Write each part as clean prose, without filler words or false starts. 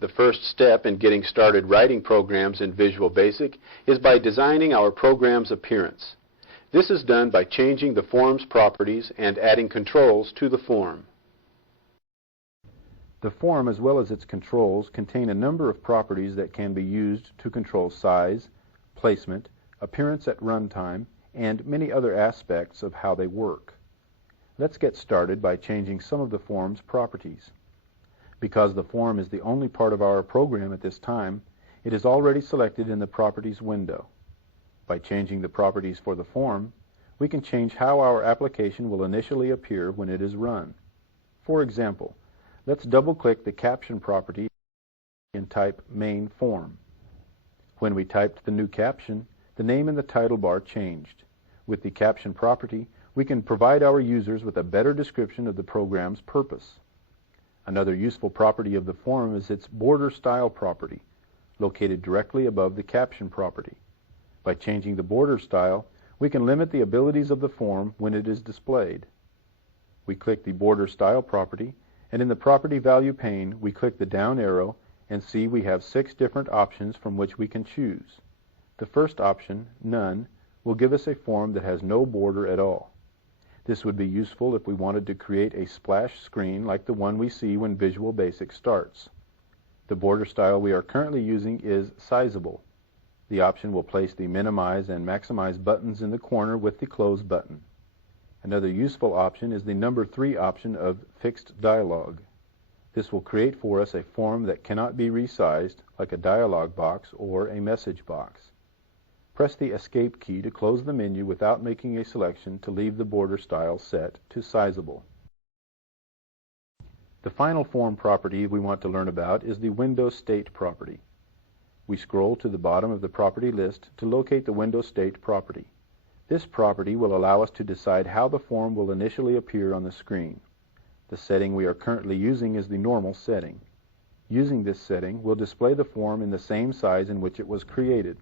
The first step in getting started writing programs in Visual Basic is by designing our program's appearance. This is done by changing the form's properties and adding controls to the form. The form, as well as its controls, contain a number of properties that can be used to control size, placement, appearance at runtime, and many other aspects of how they work. Let's get started by changing some of the form's properties. Because the form is the only part of our program at this time, it is already selected in the Properties window. By changing the properties for the form, we can change how our application will initially appear when it is run. For example, let's double-click the Caption property and type Main Form. When we typed the new caption, the name in the title bar changed. With the Caption property, we can provide our users with a better description of the program's purpose. Another useful property of the form is its border style property, located directly above the Caption property. By changing the border style, we can limit the abilities of the form when it is displayed. We click the border style property, and in the property value pane, we click the down arrow and see we have 6 different options from which we can choose. The first option, None, will give us a form that has no border at all. This would be useful if we wanted to create a splash screen like the one we see when Visual Basic starts. The border style we are currently using is Sizable. The option will place the minimize and maximize buttons in the corner with the close button. Another useful option is the number 3 option of Fixed Dialog. This will create for us a form that cannot be resized, like a dialog box or a message box. Press the Escape key to close the menu without making a selection to leave the border style set to Sizable. The final form property we want to learn about is the Window State property. We scroll to the bottom of the property list to locate the Window State property. This property will allow us to decide how the form will initially appear on the screen. The setting we are currently using is the normal setting. Using this setting will display the form in the same size in which it was created.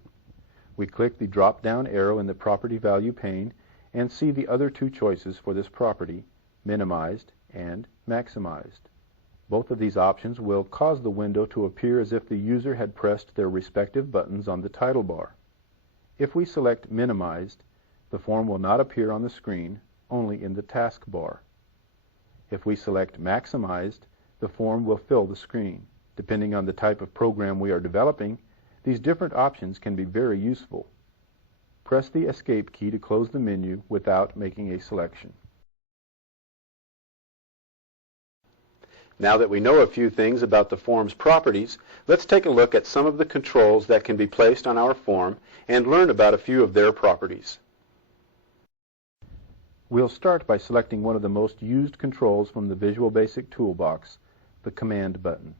We click the drop-down arrow in the property value pane and see the other 2 choices for this property, minimized and maximized. Both of these options will cause the window to appear as if the user had pressed their respective buttons on the title bar. If we select minimized, the form will not appear on the screen, only in the taskbar. If we select maximized, the form will fill the screen. Depending on the type of program we are developing, these different options can be very useful. Press the Escape key to close the menu without making a selection. Now that we know a few things about the form's properties, let's take a look at some of the controls that can be placed on our form and learn about a few of their properties. We'll start by selecting one of the most used controls from the Visual Basic toolbox, the Command button.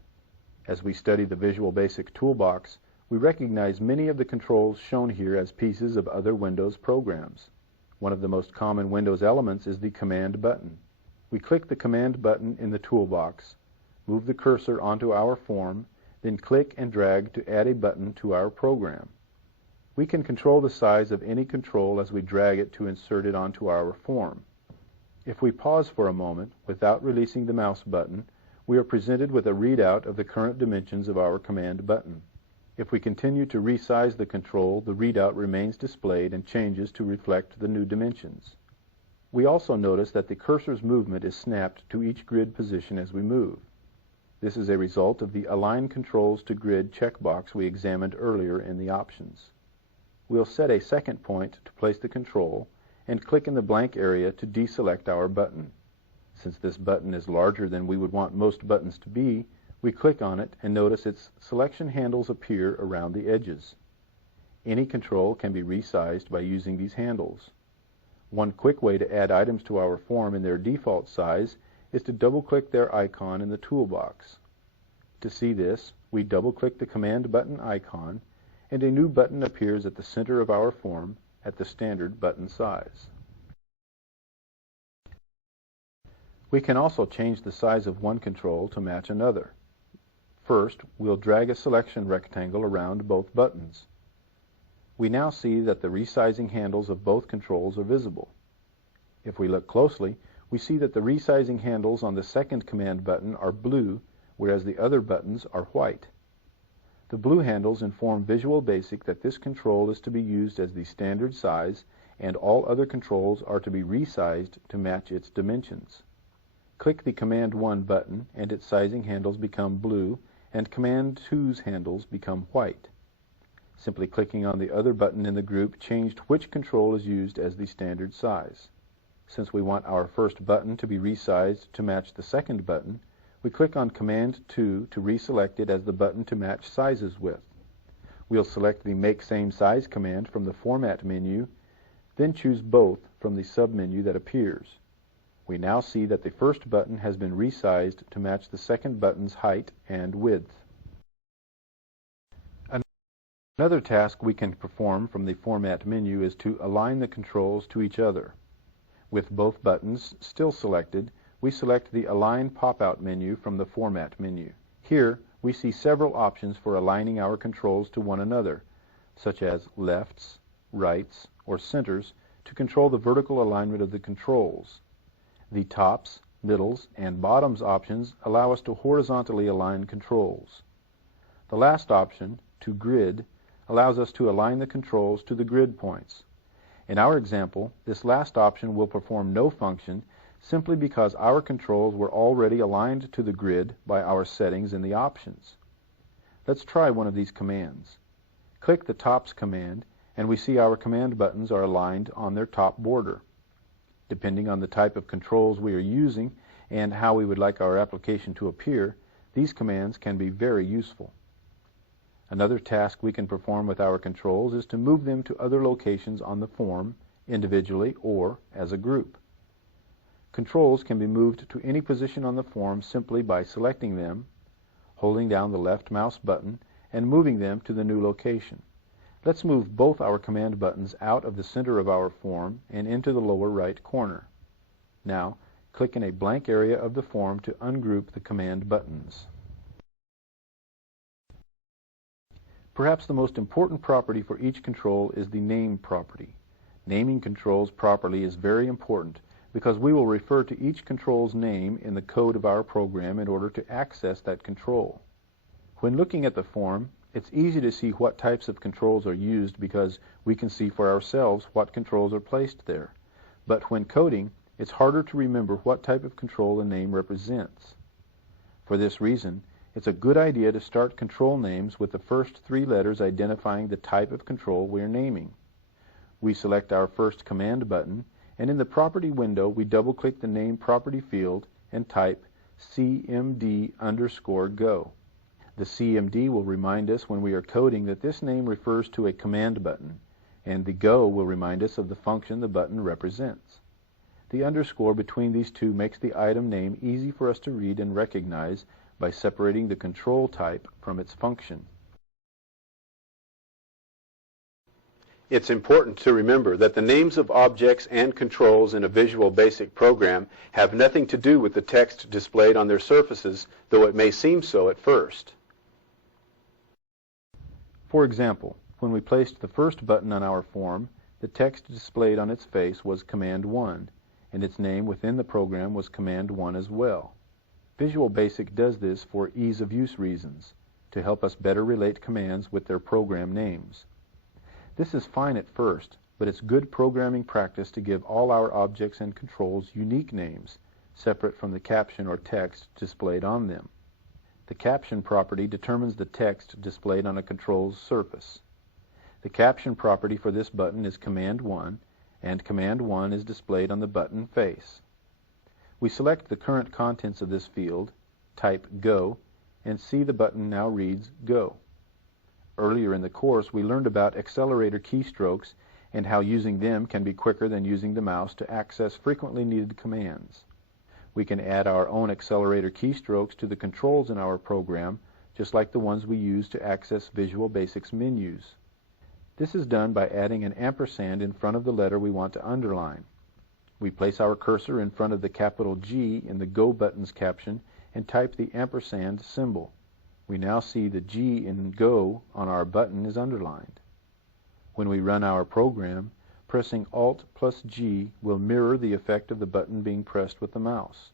As we study the Visual Basic toolbox, we recognize many of the controls shown here as pieces of other Windows programs. One of the most common Windows elements is the Command button. We click the Command button in the toolbox, move the cursor onto our form, then click and drag to add a button to our program. We can control the size of any control as we drag it to insert it onto our form. If we pause for a moment without releasing the mouse button, we are presented with a readout of the current dimensions of our Command button. If we continue to resize the control, the readout remains displayed and changes to reflect the new dimensions. We also notice that the cursor's movement is snapped to each grid position as we move. This is a result of the Align Controls to Grid checkbox we examined earlier in the options. We'll set a second point to place the control and click in the blank area to deselect our button. Since this button is larger than we would want most buttons to be, we click on it and notice its selection handles appear around the edges. Any control can be resized by using these handles. One quick way to add items to our form in their default size is to double-click their icon in the toolbox. To see this, we double-click the Command button icon, and a new button appears at the center of our form at the standard button size. We can also change the size of one control to match another. First, we'll drag a selection rectangle around both buttons. We now see that the resizing handles of both controls are visible. If we look closely, we see that the resizing handles on the second Command button are blue, whereas the other buttons are white. The blue handles inform Visual Basic that this control is to be used as the standard size and all other controls are to be resized to match its dimensions. Click the Command 1 button and its sizing handles become blue and Command 2's handles become white. Simply clicking on the other button in the group changed which control is used as the standard size. Since we want our first button to be resized to match the second button, we click on Command 2 to reselect it as the button to match sizes with. We'll select the Make Same Size command from the Format menu, then choose Both from the submenu that appears. We now see that the first button has been resized to match the second button's height and width. Another task we can perform from the Format menu is to align the controls to each other. With both buttons still selected, we select the Align pop-out menu from the Format menu. Here, we see several options for aligning our controls to one another, such as lefts, rights, or centers to control the vertical alignment of the controls. The tops, middles, and bottoms options allow us to horizontally align controls. The last option, to grid, allows us to align the controls to the grid points. In our example, this last option will perform no function simply because our controls were already aligned to the grid by our settings in the options. Let's try one of these commands. Click the Tops command and we see our command buttons are aligned on their top border. Depending on the type of controls we are using and how we would like our application to appear, these commands can be very useful. Another task we can perform with our controls is to move them to other locations on the form, individually or as a group. Controls can be moved to any position on the form simply by selecting them, holding down the left mouse button, and moving them to the new location. Let's move both our command buttons out of the center of our form and into the lower right corner. Now, click in a blank area of the form to ungroup the command buttons. Perhaps the most important property for each control is the name property. Naming controls properly is very important because we will refer to each control's name in the code of our program in order to access that control. When looking at the form, it's easy to see what types of controls are used because we can see for ourselves what controls are placed there. But when coding, it's harder to remember what type of control the name represents. For this reason, it's a good idea to start control names with the first three letters identifying the type of control we are naming. We select our first command button, and in the property window we double-click the name property field and type CMD_go. The CMD will remind us when we are coding that this name refers to a command button, and the Go will remind us of the function the button represents. The underscore between these two makes the item name easy for us to read and recognize by separating the control type from its function. It's important to remember that the names of objects and controls in a Visual Basic program have nothing to do with the text displayed on their surfaces, though it may seem so at first. For example, when we placed the first button on our form, the text displayed on its face was Command 1, and its name within the program was Command 1 as well. Visual Basic does this for ease of use reasons, to help us better relate commands with their program names. This is fine at first, but it's good programming practice to give all our objects and controls unique names, separate from the caption or text displayed on them. The caption property determines the text displayed on a control's surface. The caption property for this button is Command 1, and Command 1 is displayed on the button face. We select the current contents of this field, type Go, and see the button now reads Go. Earlier in the course, we learned about accelerator keystrokes and how using them can be quicker than using the mouse to access frequently needed commands. We can add our own accelerator keystrokes to the controls in our program, just like the ones we use to access Visual Basic's menus. This is done by adding an ampersand in front of the letter we want to underline. We place our cursor in front of the capital G in the Go button's caption and type the ampersand symbol. We now see the G in Go on our button is underlined. When we run our program, pressing Alt plus G will mirror the effect of the button being pressed with the mouse.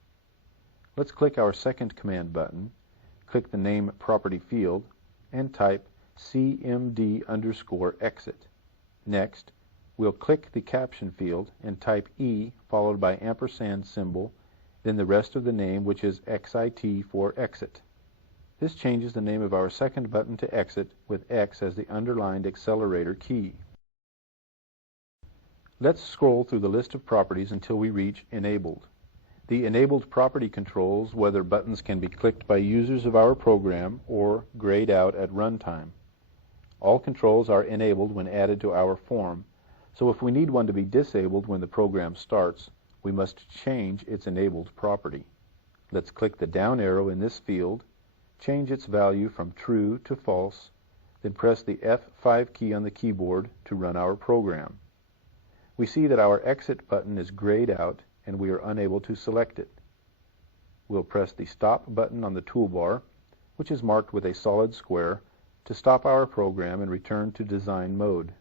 Let's click our second command button, click the name property field, and type CMD_exit. Next, we'll click the caption field and type E followed by ampersand symbol, then the rest of the name, which is XIT for exit. This changes the name of our second button to exit with X as the underlined accelerator key. Let's scroll through the list of properties until we reach Enabled. The enabled property controls whether buttons can be clicked by users of our program or grayed out at runtime. All controls are enabled when added to our form, so if we need one to be disabled when the program starts, we must change its enabled property. Let's click the down arrow in this field, change its value from true to false, then press the F5 key on the keyboard to run our program. We see that our exit button is grayed out and we are unable to select it. We'll press the stop button on the toolbar, which is marked with a solid square, to stop our program and return to design mode.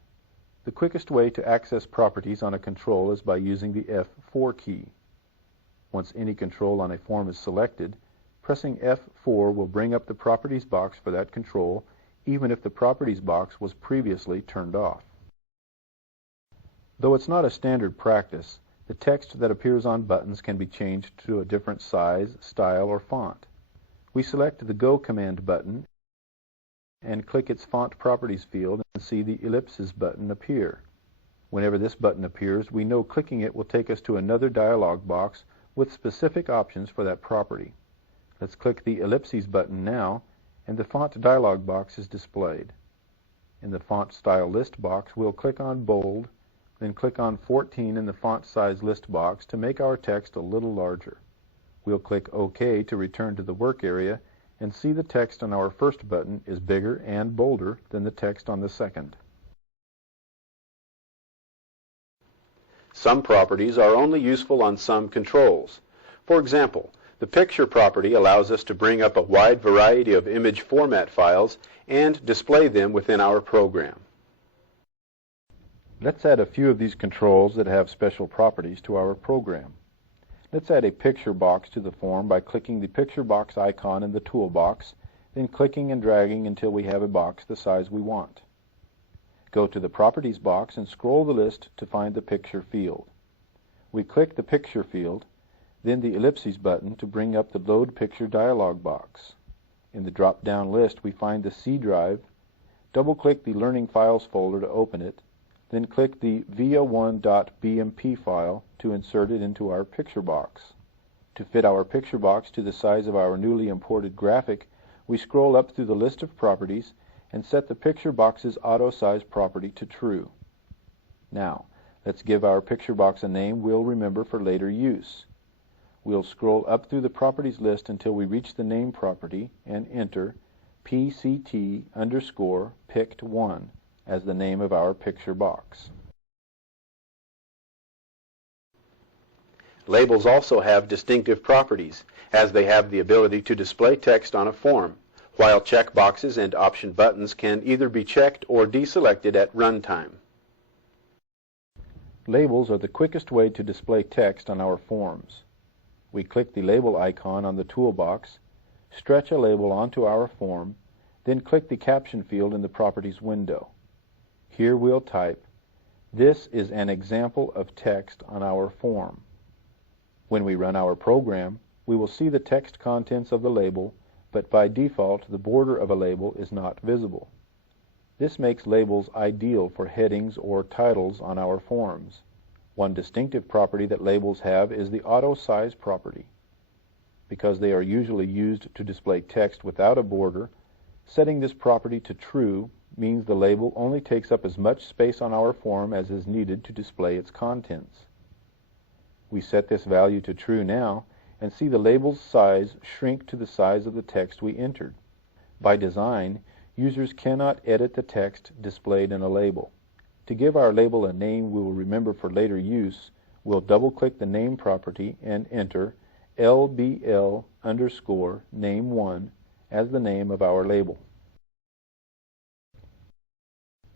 The quickest way to access properties on a control is by using the F4 key. Once any control on a form is selected, pressing F4 will bring up the properties box for that control, even if the properties box was previously turned off. Though it's not a standard practice, the text that appears on buttons can be changed to a different size, style, or font. We select the Go command button and click its Font Properties field and see the Ellipses button appear. Whenever this button appears, we know clicking it will take us to another dialog box with specific options for that property. Let's click the Ellipses button now, and the Font dialog box is displayed. In the Font Style list box, we'll click on Bold, then click on 14 in the Font Size list box to make our text a little larger. We'll click OK to return to the work area and see the text on our first button is bigger and bolder than the text on the second. Some properties are only useful on some controls. For example, the Picture property allows us to bring up a wide variety of image format files and display them within our program. Let's add a few of these controls that have special properties to our program. Let's add a picture box to the form by clicking the picture box icon in the toolbox, then clicking and dragging until we have a box the size we want. Go to the Properties box and scroll the list to find the Picture field. We click the Picture field, then the Ellipses button to bring up the Load Picture dialog box. In the drop-down list, we find the C drive, double-click the Learning Files folder to open it, then click the via1.bmp file to insert it into our picture box. To fit our picture box to the size of our newly imported graphic, we scroll up through the list of properties and set the picture box's auto size property to true. Now, let's give our picture box a name we'll remember for later use. We'll scroll up through the properties list until we reach the name property and enter PCT_pict1 as the name of our picture box. Labels also have distinctive properties, as they have the ability to display text on a form, while checkboxes and option buttons can either be checked or deselected at runtime. Labels are the quickest way to display text on our forms. We click the label icon on the toolbox, stretch a label onto our form, then click the caption field in the Properties window. Here we'll type, "This is an example of text on our form." When we run our program, we will see the text contents of the label, but by default the border of a label is not visible. This makes labels ideal for headings or titles on our forms. One distinctive property that labels have is the auto size property. Because they are usually used to display text without a border, setting this property to true means the label only takes up as much space on our form as is needed to display its contents. We set this value to true now and see the label's size shrink to the size of the text we entered. By design, users cannot edit the text displayed in a label. To give our label a name we will remember for later use, we'll double-click the name property and enter LBL_name1 as the name of our label.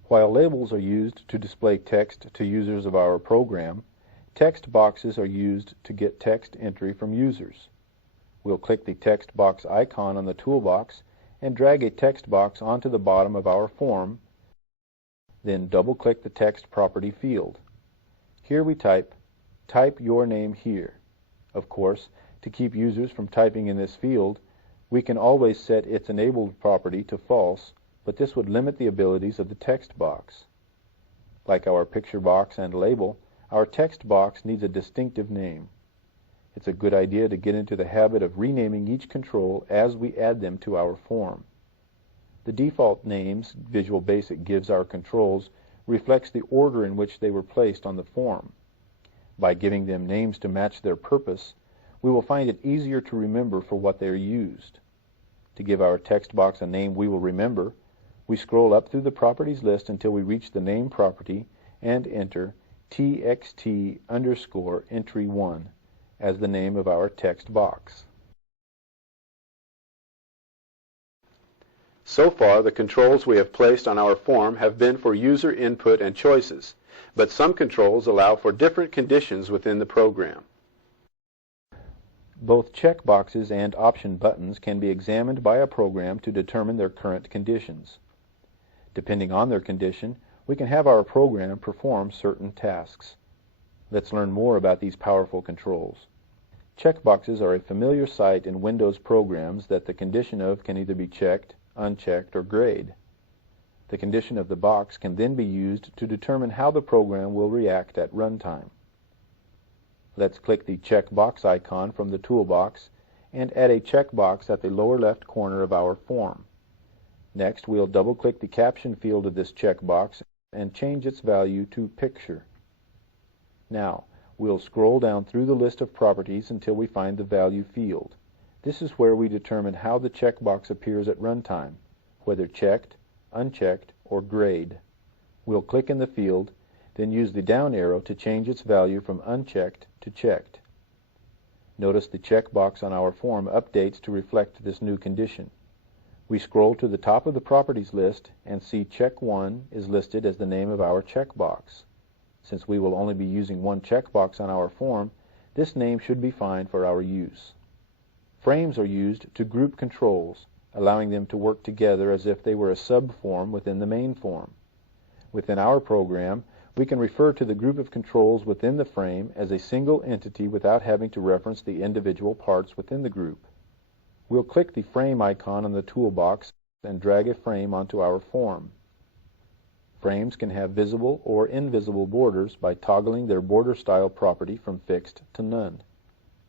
While labels are used to display text to users of our program, text boxes are used to get text entry from users. We'll click the text box icon on the toolbox and drag a text box onto the bottom of our form, then double-click the text property field. Here we type your name here. Of course, to keep users from typing in this field, we can always set its enabled property to false, but this would limit the abilities of the text box. Like our picture box and label, our text box needs a distinctive name. It's a good idea to get into the habit of renaming each control as we add them to our form. The default names Visual Basic gives our controls reflects the order in which they were placed on the form. By giving them names to match their purpose, we will find it easier to remember for what they are used. To give our text box a name we will remember, we scroll up through the properties list until we reach the name property and enter txt_entry1 as the name of our text box. So far, the controls we have placed on our form have been for user input and choices, but some controls allow for different conditions within the program. Both checkboxes and option buttons can be examined by a program to determine their current conditions. Depending on their condition, we can have our program perform certain tasks. Let's learn more about these powerful controls. Checkboxes are a familiar sight in Windows programs that the condition of can either be checked, unchecked, or grayed. The condition of the box can then be used to determine how the program will react at runtime. Let's click the checkbox icon from the toolbox and add a checkbox at the lower left corner of our form. Next, we'll double-click the caption field of this checkbox and change its value to Picture. Now, we'll scroll down through the list of properties until we find the Value field. This is where we determine how the checkbox appears at runtime, whether checked, unchecked, or grayed. We'll click in the field, then use the down arrow to change its value from unchecked to checked. Notice the checkbox on our form updates to reflect this new condition. We scroll to the top of the properties list and see Check 1 is listed as the name of our checkbox. Since we will only be using one checkbox on our form, this name should be fine for our use. Frames are used to group controls, allowing them to work together as if they were a subform within the main form. Within our program, we can refer to the group of controls within the frame as a single entity without having to reference the individual parts within the group. We'll click the frame icon on the toolbox and drag a frame onto our form. Frames can have visible or invisible borders by toggling their border style property from fixed to none.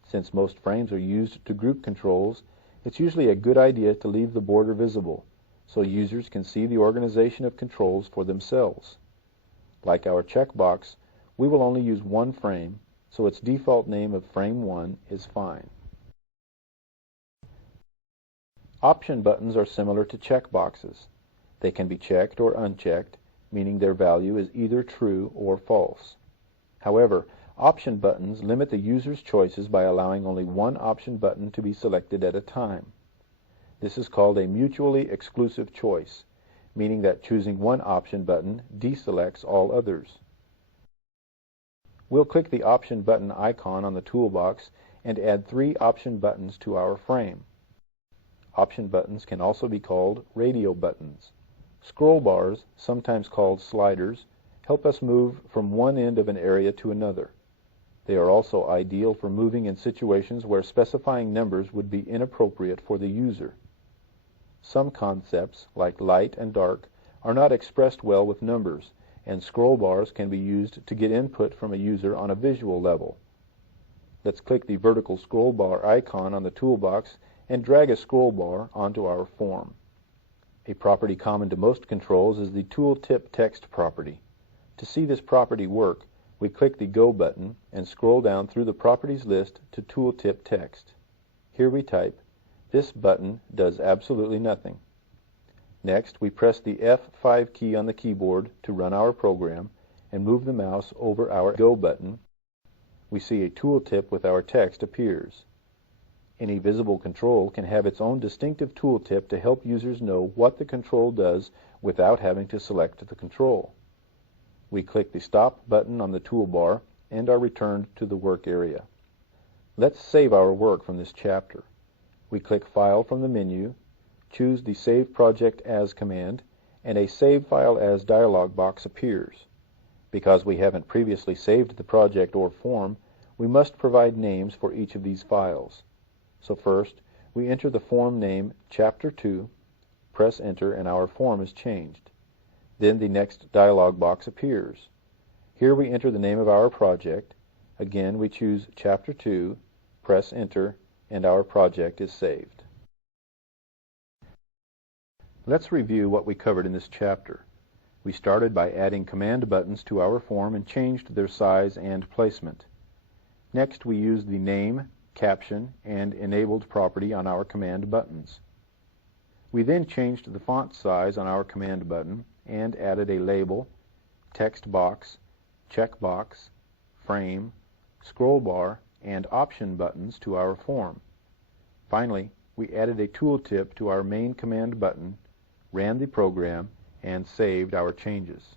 Since most frames are used to group controls, it's usually a good idea to leave the border visible so users can see the organization of controls for themselves. Like our checkbox, we will only use one frame, so its default name of Frame 1 is fine. Option buttons are similar to checkboxes. They can be checked or unchecked, meaning their value is either true or false. However, option buttons limit the user's choices by allowing only one option button to be selected at a time. This is called a mutually exclusive choice, meaning that choosing one option button deselects all others. We'll click the option button icon on the toolbox and add 3 option buttons to our frame. Option buttons can also be called radio buttons. Scroll bars, sometimes called sliders, help us move from one end of an area to another. They are also ideal for moving in situations where specifying numbers would be inappropriate for the user. Some concepts, like light and dark, are not expressed well with numbers, and scroll bars can be used to get input from a user on a visual level. Let's click the vertical scroll bar icon on the toolbox and drag a scroll bar onto our form. A property common to most controls is the tooltip text property. To see this property work, we click the Go button and scroll down through the properties list to tooltip text. Here we type, "This button does absolutely nothing." Next, we press the F5 key on the keyboard to run our program and move the mouse over our Go button. We see a tooltip with our text appears. Any visible control can have its own distinctive tooltip to help users know what the control does without having to select the control. We click the Stop button on the toolbar and are returned to the work area. Let's save our work from this chapter. We click File from the menu, choose the Save Project As command, and a Save File As dialog box appears. Because we haven't previously saved the project or form, we must provide names for each of these files. So first, we enter the form name Chapter 2, press Enter, and our form is changed. Then the next dialog box appears. Here we enter the name of our project. Again, we choose Chapter 2, press Enter, and our project is saved. Let's review what we covered in this chapter. We started by adding command buttons to our form and changed their size and placement. Next, we used the name, caption, and enabled property on our command buttons. We then changed the font size on our command button and added a label, text box, checkbox, frame, scroll bar, and option buttons to our form. Finally, we added a tooltip to our main command button, ran the program, and saved our changes.